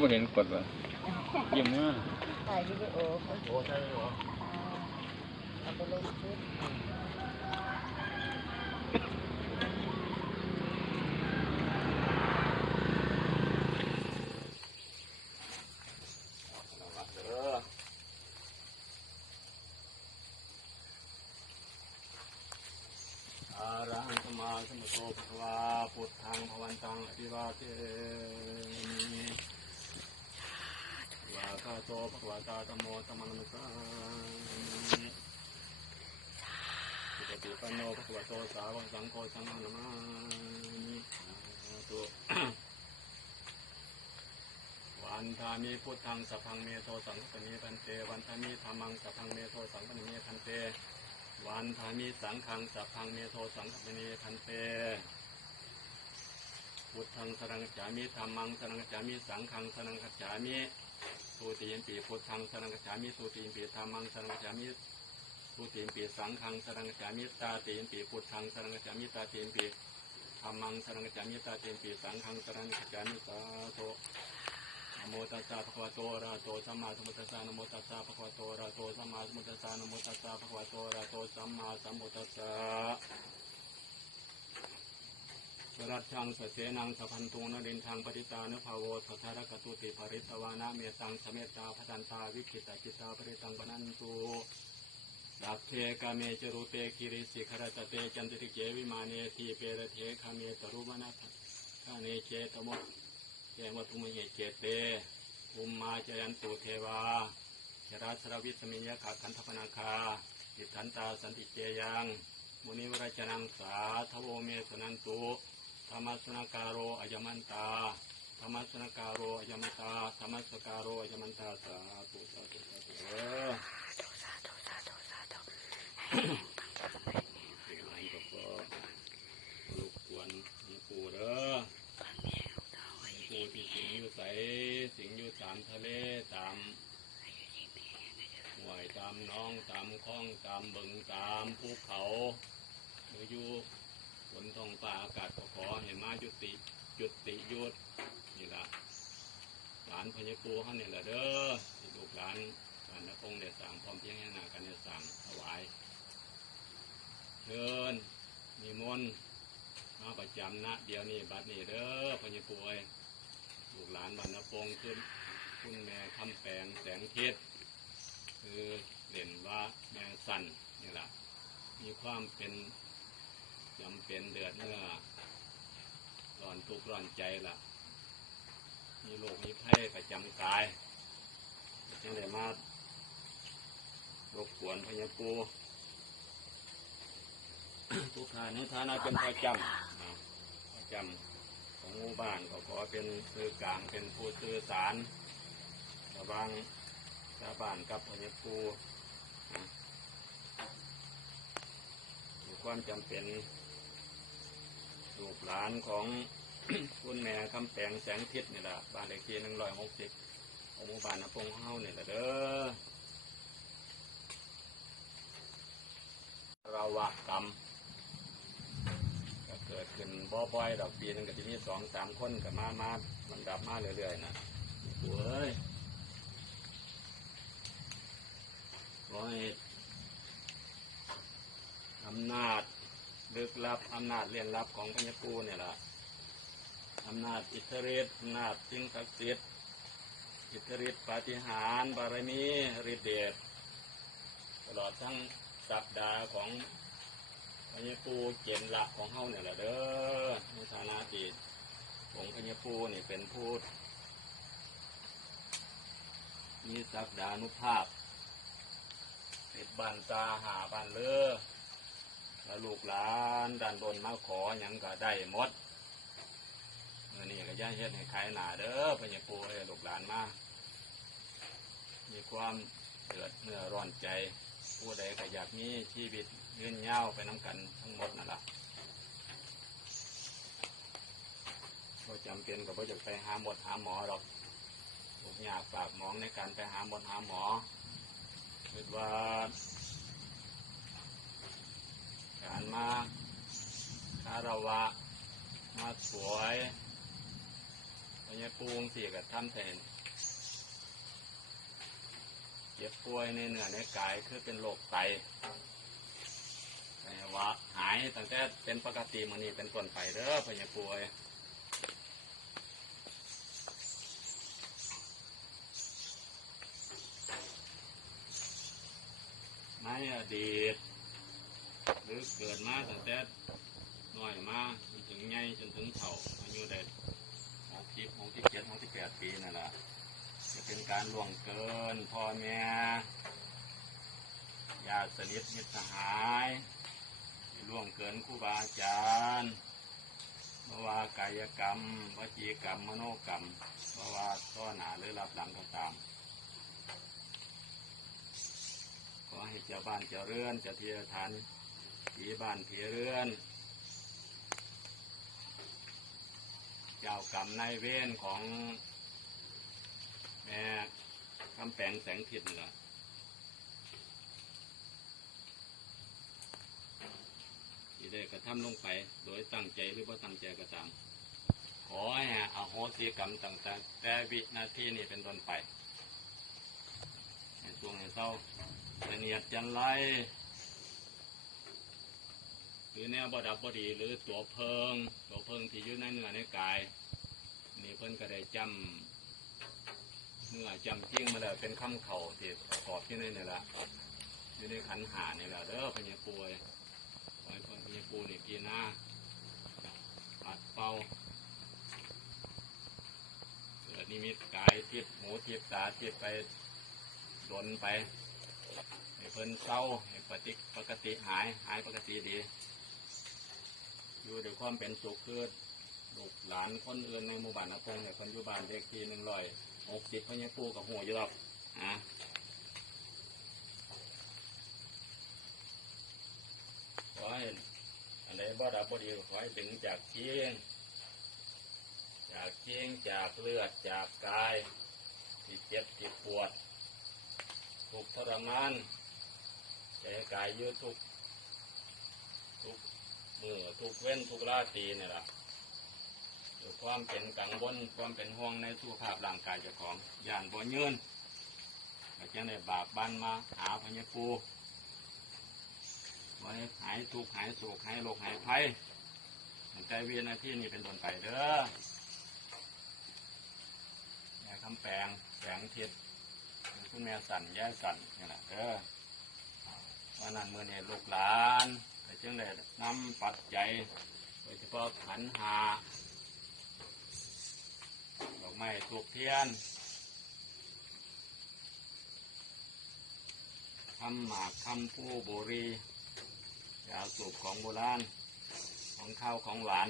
บ่เห็นกดว่ะเยี่ยมมากถ่ายวิดีโอโอ้ใช่หรออ่าเอาไปลงคลิปอารังสมาสมุทโตภวาพุทธังภวันตังอภิวาเทมิ วาคาโตภควตาธรรมโมธรรมังนัสสามิสุปฏิปันโนภควาโตสาวสังโฆสังฆนามามิสาธุวันทามิพุทธังสัพพังเมโทสังฆปนิพันเต วันทามิธรรมังสัพพังเมโทสังฆปนิพันเต วันทามิสังฆังสัพพังเมโทสังฆปนิพันเตพุทธังสรังกัจฉามิธรรมังสรังกัจฉามิ สังฆังสรังกัจฉามิ สุติยมปีพุทธังสรังกัจฉามิสุติยมปีธรรมังสรังกัจฉามิสุติยมปีสังฆังสรังกัจฉามิตาติยมปีพุทธังสรังกัจฉามิตาติยมปีธรรมังสรังกัจฉามิตาติยมปีสังฆังสรังกัจฉามิสาธุนโมตัสสะภะคะวะโตอะระหะโตสัมมาสัมพุทธัสสะนะโมตัสสะภะคะวะโตอะระหะโตสัมมาสัมพุทธัสสะนะโมตัสสะภะคะวะโตอะระหะโตสัมมาสัมพุทธัสสะ รัชังสเสนังสะพันตุงนรินทางปฏิตานุภาโวสัทธารกตุติภริตวานะเมตังสเมตตาพัทันตาวิคิตาจิตตาปริตังปนันตุดับเทกาเมจรุเตกิริสิขรตเตจันติเกวิมาเนทีเปรเทคาเมตรุมนัสคาเนเจตมะเยวัตุมเหเจเตอุมมาจยันตุเทวาชราชรวิสมิยขาคันทพนาคาอิทันตาสันติเจยังมุนิวรจนังสาทโวเมสนันตุ ธรรมสนาการโรอายมันตาธรรมสนาการโรอายมันตาธรรมสการโรอายมันตาสาธุสาธุสาธุสาธุสาธุสาธุ สิ่งนั้นก็ก็ลูกควรมีปูเด้อ ผู้ที่สิงอยู่ใสสิงอยู่ตามทะเลตามห้วยตามหน้องตามคลองตามบึงตามภูเขาหรืออยู่บนท้องฟ้าอากาศก็ขอให้มายุติยุติหยุดนี่ละหลานพญปูเขาเนี่ยแหละเด้อที่ลูกหลานการนคงเนี่ยสั่งพร้อมเพียงแค่นากันเนี่ยสั่งถวายเชิญมีมนต์มาประจำนะเดี๋ยวนี้บัดนี้เด้อพญปูเอ้ยลูกหลานบรรณพงษ์ขึ้นคุณแม่คำแปลงแสงเทศคือเด่นว่าแม่สันนี่แหละมีความเป็นจำเป็นเดือดเนื้อร้อนทุกข์ร้อนใจล่ะ มีโรคมีไข้ประจำกายจึงได้มารบกวนพญาปูทุกท่านในฐานะเป็นประจำประจำของหมู่บ้านก็ขอเป็นสื่อกลางเป็นผู้สื่อสารระว่างชาวบ้านกับพญาปูมีความจำเป็นลูกหลานของ คุณแม่คำแปลงแสงทิศนี่แหละบ้านเลขที่หนึ่งร้อยหกสิบของหมู่บ้านนพงเฮาเนี่ยแหละเด้อเราวะกรรมก็เกิดขึ้นบ่อยๆดอกปีนึงก็จะมีสองสามคนกับมามามันดับมาเรื่อยๆนะโอ้ยร้อยอำนาจลึกลับอำนาจเรียนลับของพญาปูเนี่ยล่ะ อำนาจอิทธิฤทธิ์อำนาจสิ่งศักดิ์สิทธิ์อิทธิฤทธิ์ปาฏิหาริย์บารมีฤทธิเดชตลอดทั้งสัปดาห์ของพญาปูเจนละของเฮาเนี่ยแหละเด้อในฐานะที่องค์พญาปูนี่เป็นผู้มีศักดานุภาพเป็นบ้านตาหาบ้านเลือแล้วลูกหลานดันบนมาขอหยังก็ได้หมด นี้ก็ย่าเฮ็ดให้ขายหนาเด้อพญาปูให้ลูกหลานมา มีความเดือดเนื้อร้อนใจ ผู้ใดก็อยากมีชีวิตยืนยาวไปน้ำกันทั้งหมดนั่นแหละก็จำเป็นก็บ่จะไปหาหมดหาหมอหรอกทุกอยากปากมองในการไปหาหมดหาหมอคิดว่าการมาคารวะมาสวย พญาปูงสี่กับท่านแทนเจ็บป่วยในเนื้อในกายคือเป็นโรคไตแต่ว่าหายตั้งแต่เป็นปกติมันนี่เป็นต้นไปเด้อพญาป่วยในอดีตหรือเกิดมาตั้งแต่น้อยมาจนถึงใหญ่จนถึงเฒ่าอายุได้หก สิบหกสิบเจ็ดหกสิบแปดปีนั่นแหละจะเป็นการล่วงเกินพ่อแม่ญาติสนิทมิตรสหายล่วงเกินครูบาอาจารย์เมื่อว่ากายกรรมวจีกรรมมโนกรรมเมื่อว่าต้อหนาหรือรับหลังก็ตามขอให้เจ้าบ้านเจ้าเรือนเจ้าที่เจ้าทานผีบ้านผีเรือน เจ้า กรรมนายเวรของแม่คำแปงแสงทิศนี่ล่ะที่ได้กระทำลงไป โดยตั้งใจหรือว่าตั้งใจก็ตาม ขอให้อโหสิกรรมต่างๆแต่วินาทีนี้เป็นต้นไปให้ช่วงให้เศร้าละเนียดจันไรหรือแนวบดับบดีหรือตัวเพิง ตัวเพิงที่อยู่ในเนื้อในกาย นี่เพิ่นก็ได้จำเนื้อจำจิ้งมาแล้วเป็นคำเข่าที่ประกอบที่ในนี่แหละอยู่ในขันหานี่แหละเด้อพญาปูยขอให้พญาปูนี่กีหน้าปัดเป่าเกิดนิมิตกายทิพหูทิพตาทิพไปดนไปให้เพิ่นเศร้าให้ปฏิปกติหายหายปกติดี อยู่ด้วยความเป็นสุขคือ ลูกหลานคนอื่นในหมู่บ้านนะพงเนี่ยคนอยู่บ้านเลขที่หนึ่งร้อยหกสิบพญาปูกับหัวอยู่หรอกอะขอให้อันใดบ่ดับบ่ดีขอให้ถึงจากเจียงจากเจียงจากเลือดจากกายที่เจ็บที่ปวดทุกทรมานใจกายยืดทุกทุกมือทุกเว้นทุกราตรีนี่แหละ ความเป็นกังวลความเป็นห่วงในสุขภาพร่างกายเจ้าของย่านบ่ยืนก็จะได้บากบันมาหาพญปูไว้หายทุกข์หายโศกหายโรคหายภัยตั้งแต่วินาที่นี้เป็นต้นไปเด้อแม่คำแปลงแปลงทิศคุณแม่สั่นย่าสั่นนี่แหละเออวันนั้นมือเนี่ยลูกหลานก็จึงได้นำปัจจัยโดยเฉพาะขันหา ไม้ถูกเทียนคำหมากคำผู้บุรียาสูบของโบราณ ของข้าวของหวาน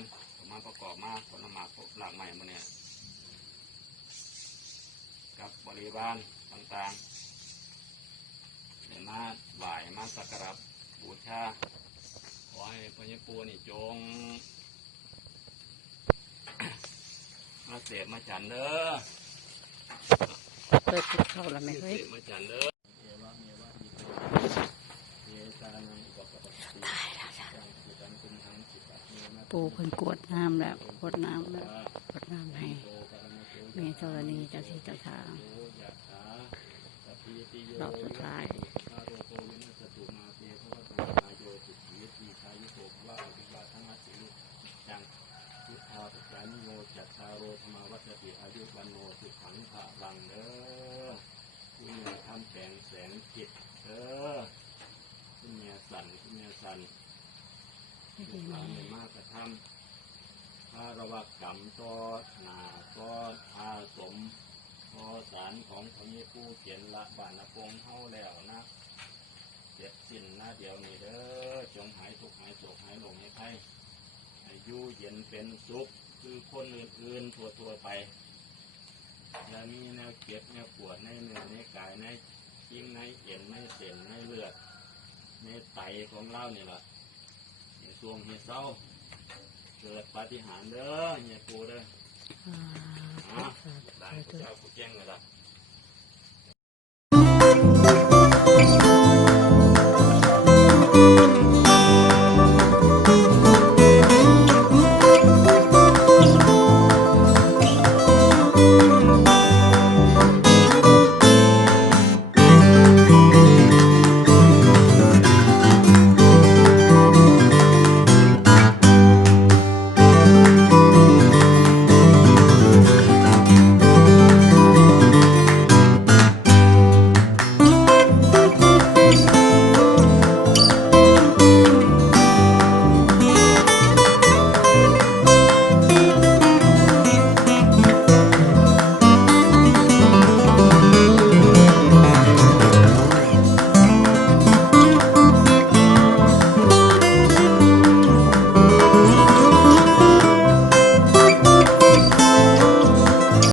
มาประกอบมาผลหมากหลากใหม่มาเนี่ยกับบริวารต่างๆเดี๋ยมาไหว้มาสักการะบูชาขอให้พญปูนี่จง มาเสพมาฉันเด้อเปิดติดเข้าแล้วไหมเสเฮ้ยพมาฉันเด้อเอวะเมวะอิเยตานังอุปกปปติจังสุตังคุมหังจิตตะเมนะปูเพิ่นกวดน้ำแล้วกวดน้ำแล้วกวดน้ำให้โตปรมาโตแม่ธรณีเจ้าที่เจ้าทางโยยะถาสัพพิติโยรอบสุดท้ายข้าโรโกวินัสตุมาเตภวตาตายโยสุขีทีคายุโตภวะอภิบาทั้งอาศิจังพุทธาปัจานิโยจัตตารโรธรรมวัฏติอายุวันโนสุขังภะลังเด้อคุณแม่ทำแสงแสงจิตเด้อคุณแม่สั่นคุณแม่สั่นไม่ลูดีกหไหมลานในมากกระทำพาระวักกรรมต่อหนาก็อาสมพอสารของพระเยซูเขียนละบานะพงเฮาแล้วนะเจ็บสิ้นนะเดี๋ยวนี้เด้อจงหายทุกข์หายโศกหายโลงให้ไพ่ อายุเย็นเป็นสุขคือคนอื่นๆทั่วๆไปและมีแนวเก็บแนวปวดในเนื้อในกายในจิ้งในเอ็นในเส้นในเลือดในไตของเราเนี่ยล่ะในสวงเหี่ยเศร้าเกิดปาฏิหาริย์เด้อเหี่ยปูเด้ออ่าอะสาธุได้สาพระธุเจ้าผู้แจ้งเลยล่ะ